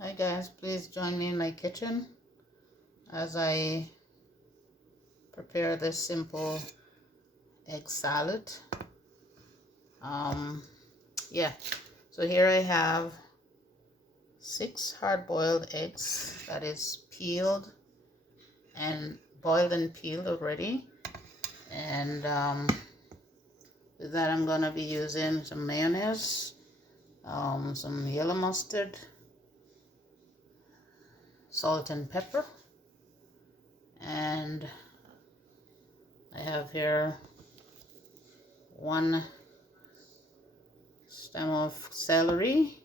Hi guys, please join me in my kitchen as I prepare this simple egg salad. Yeah, so here I have 6 hard-boiled eggs that is peeled and boiled and peeled already. And with that I'm gonna be using some mayonnaise, some yellow mustard, salt and pepper, and I have here 1 stem of celery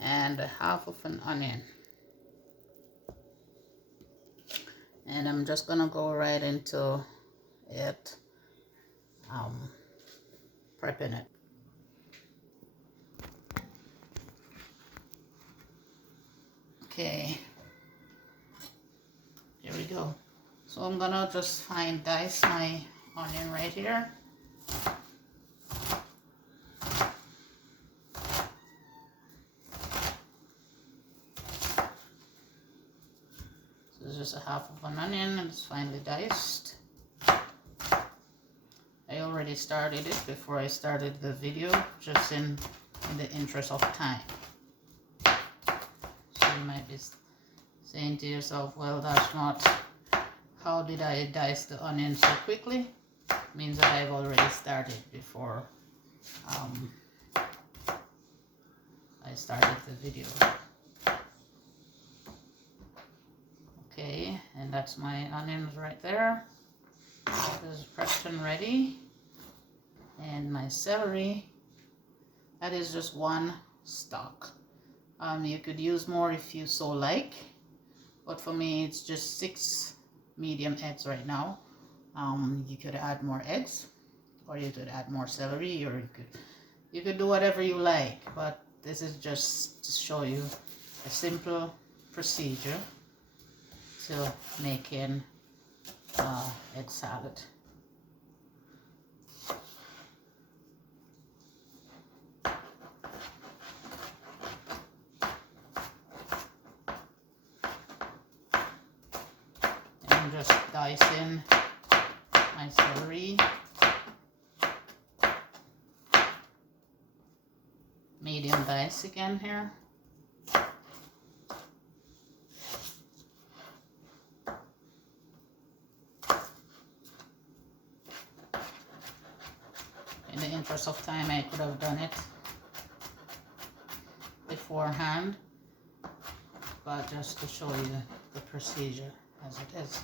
and 1/2 of an onion. And I'm just gonna go right into it, prepping it. Okay, here we go. So I'm gonna just dice my onion right here. So this is just 1/2 of an onion and it's finely diced. I already started it before I started the video, just in the interest of time. So you might be saying to yourself, well, that's not, how did I dice the onion so quickly? It means that I've already started before I started the video. Okay, and that's my onions right there. This is prepped and ready. And my celery, that is just 1 stalk. You could use more if you so like, but for me it's just 6 medium eggs right now. You could add more eggs, or you could add more celery, or you could do whatever you like, but this is just to show you a simple procedure to making egg salad. I'm just dicing my celery, medium dice again here. In the interest of time, I could have done it beforehand, but just to show you the procedure as it is.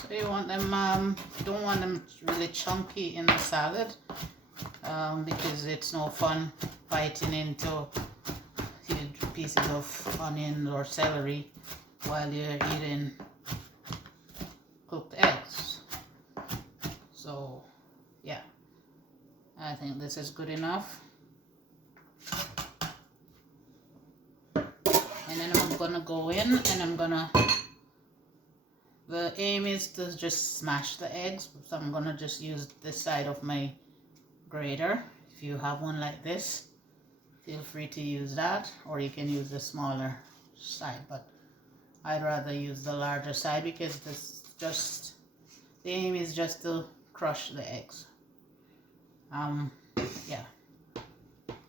So you want them, you don't want them really chunky in the salad, because it's no fun biting into huge pieces of onion or celery while you're eating cooked eggs. So yeah, I think this is good enough. And then I'm gonna go in and the aim is to just smash the eggs, so I'm gonna just use this side of my grater. If you have one like this, feel free to use that, or you can use the smaller side, but I'd rather use the larger side because the aim is just to crush the eggs. Yeah.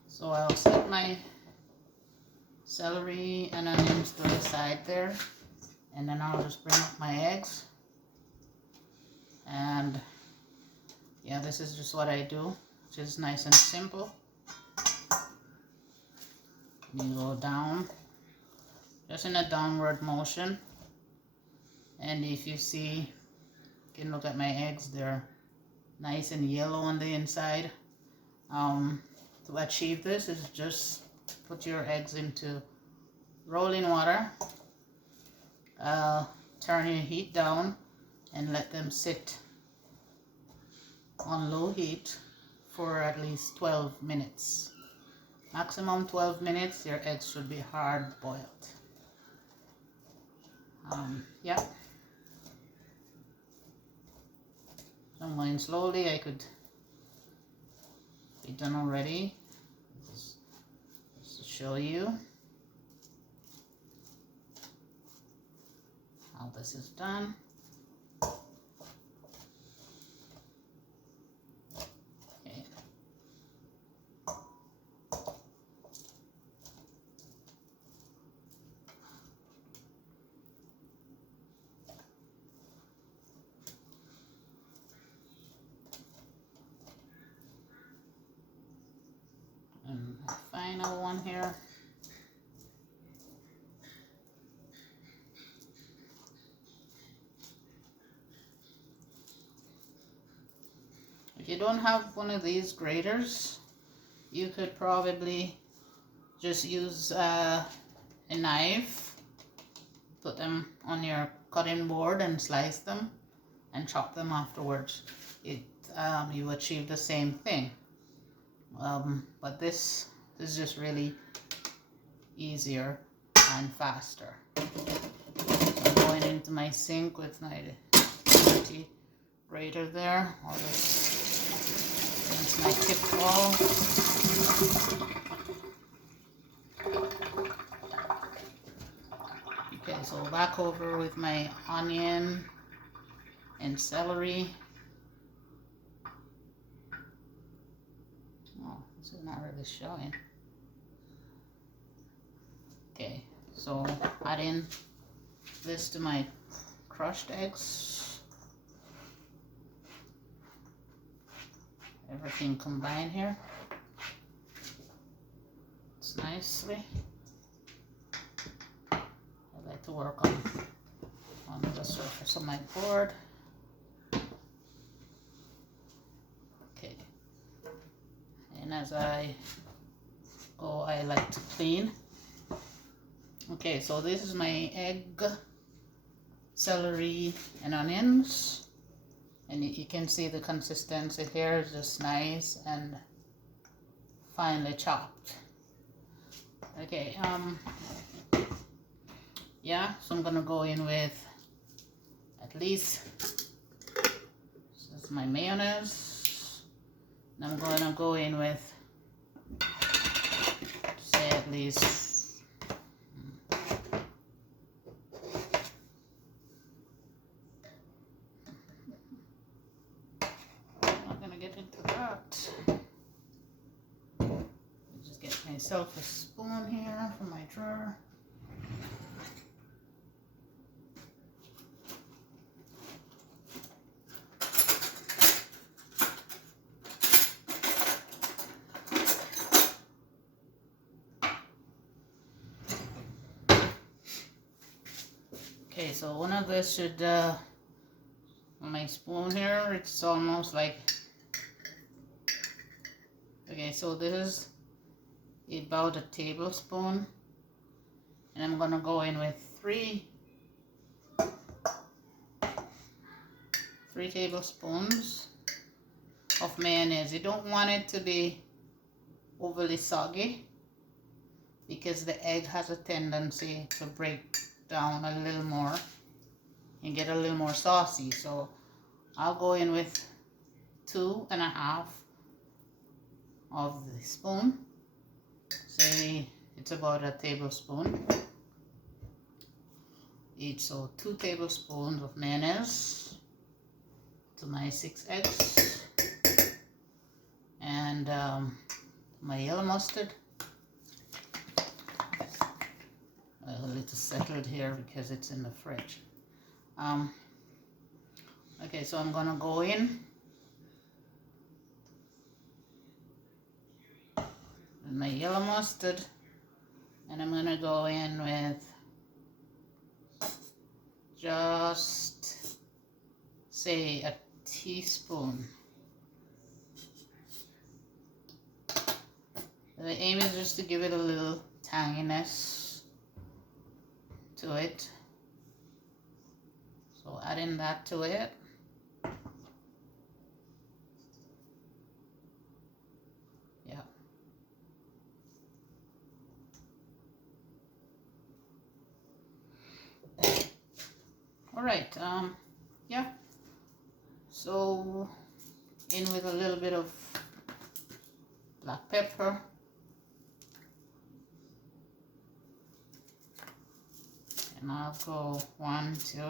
So I'll set my celery and onions to the side there, and then I'll just bring up my eggs. And yeah, this is just what I do, which is nice and simple. You go down, just in a downward motion. And if you see, you can look at my eggs, they're nice and yellow on the inside. To achieve this is just put your eggs into rolling water, turn your heat down and let them sit on low heat for at least 12 minutes. Maximum 12 minutes, your eggs should be hard boiled. Yeah. So I'm going slowly. I could be done already. Just to show you how this is done. Okay. And the final one here. If you don't have one of these graters, you could probably just use a knife, put them on your cutting board and slice them and chop them afterwards. You achieve the same thing. But this is just really easier and faster. So I'm going into my sink with my dirty grater there. I'll just rinse my tip ball. Okay, so back over with my onion and celery. Oh, this is not really showing. Okay, so adding this to my crushed eggs. Everything combined here. It's nicely. I like to work on the surface of my board. Okay. And as I go, I like to clean. Okay, so this is my egg, celery, and onions. And you can see the consistency here is just nice and finely chopped. Okay, yeah, so I'm gonna go in with at least, this is my mayonnaise. And I'm gonna go in with, say at least, myself a spoon here from my drawer. Okay, so one of this should, my spoon here, it's almost like, okay, so this is about a tablespoon, and I'm gonna go in with three tablespoons of mayonnaise. You don't want it to be overly soggy because the egg has a tendency to break down a little more and get a little more saucy. So I'll go in with 2.5 of the spoon. Say it's about a tablespoon each, so 2 tablespoons of mayonnaise to my 6 eggs, and my yellow mustard. A little settled here because it's in the fridge. Okay, so I'm gonna go in with my yellow mustard, and I'm gonna go in with just say a teaspoon. The aim is just to give it a little tanginess to it. So adding that to it. Yeah. All right. Yeah. So in with a little bit of black pepper. And I'll go 1, 2.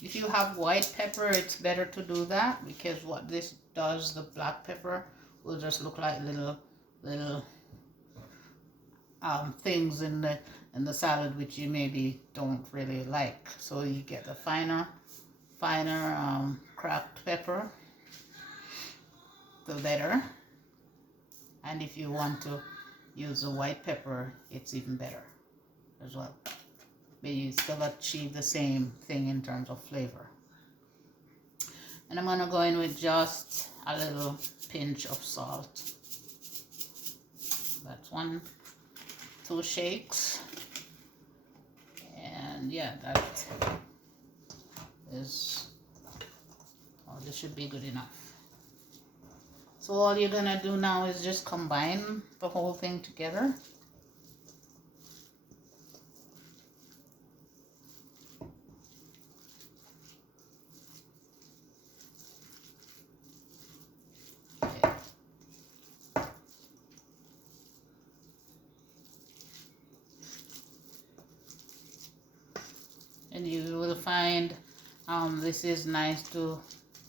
If you have white pepper, it's better to do that, because what this does, the black pepper will just look like little things in the salad which you maybe don't really like. So you get the finer cracked pepper, the better. And if you want to use the white pepper, it's even better as well. But you still achieve the same thing in terms of flavor. And I'm gonna go in with just a little pinch of salt. That's 1, 2 shakes. And yeah, that is, oh, this should be good enough. So all you're gonna do now is just combine the whole thing together. And you will find this is nice to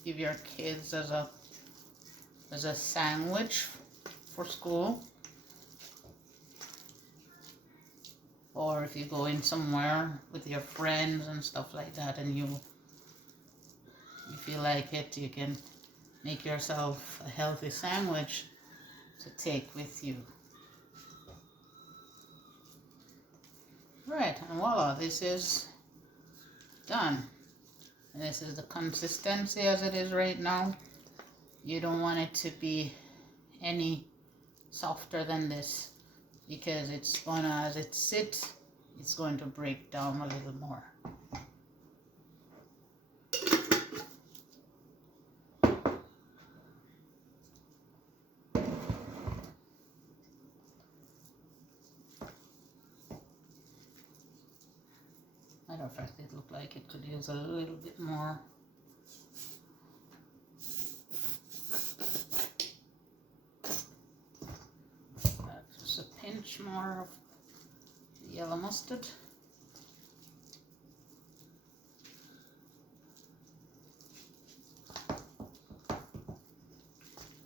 give your kids as a sandwich for school, or if you go in somewhere with your friends and stuff like that, and you feel like it, you can make yourself a healthy sandwich to take with you. Right, and voila, this is done. And this is the consistency as it is right now. You don't want it to be any softer than this, because it's gonna, as it sits, it's going to break down a little more. Matter of fact, it looked like it could use a little bit more. Just a pinch more of yellow mustard.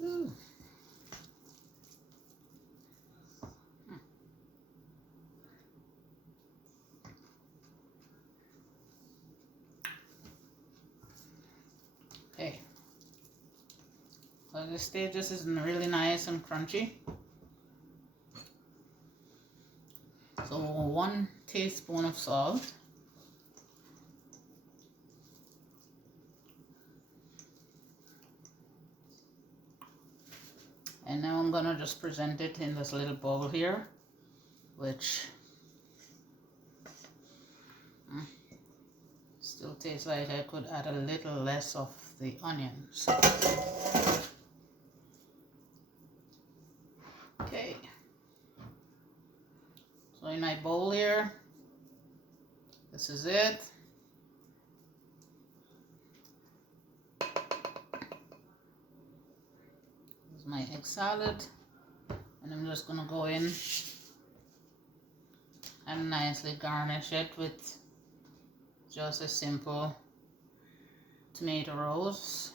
Ooh. Okay. At this stage, this is really nice and crunchy. So 1 teaspoon of salt. And now I'm gonna just present it in this little bowl here, which still tastes like I could add a little less of the onions. Okay. So in my bowl here, this is it. This is my egg salad. And I'm just gonna go in and nicely garnish it with just a simple tomato rose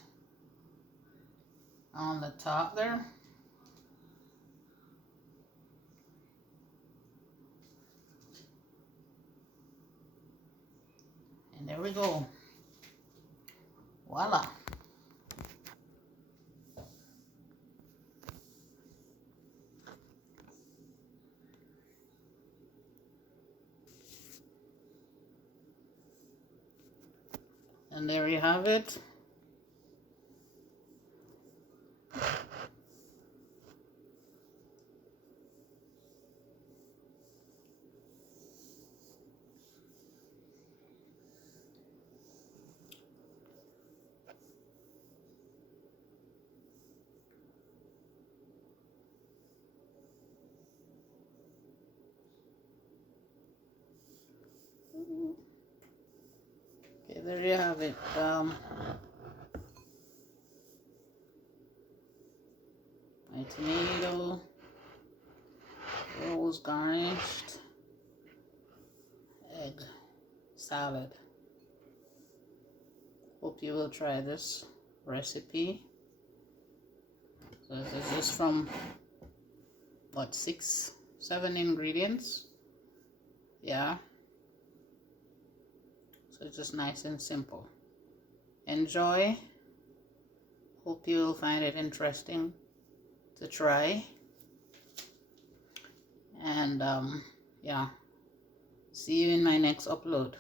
on the top there. And there we go. Voila. And there you have it. with my tomato, rolls garnished, egg salad. Hope you will try this recipe. So this is from what, 6-7 ingredients? Yeah. So it's just nice and simple. Enjoy. Hope you will find it interesting to try. And yeah, see you in my next upload.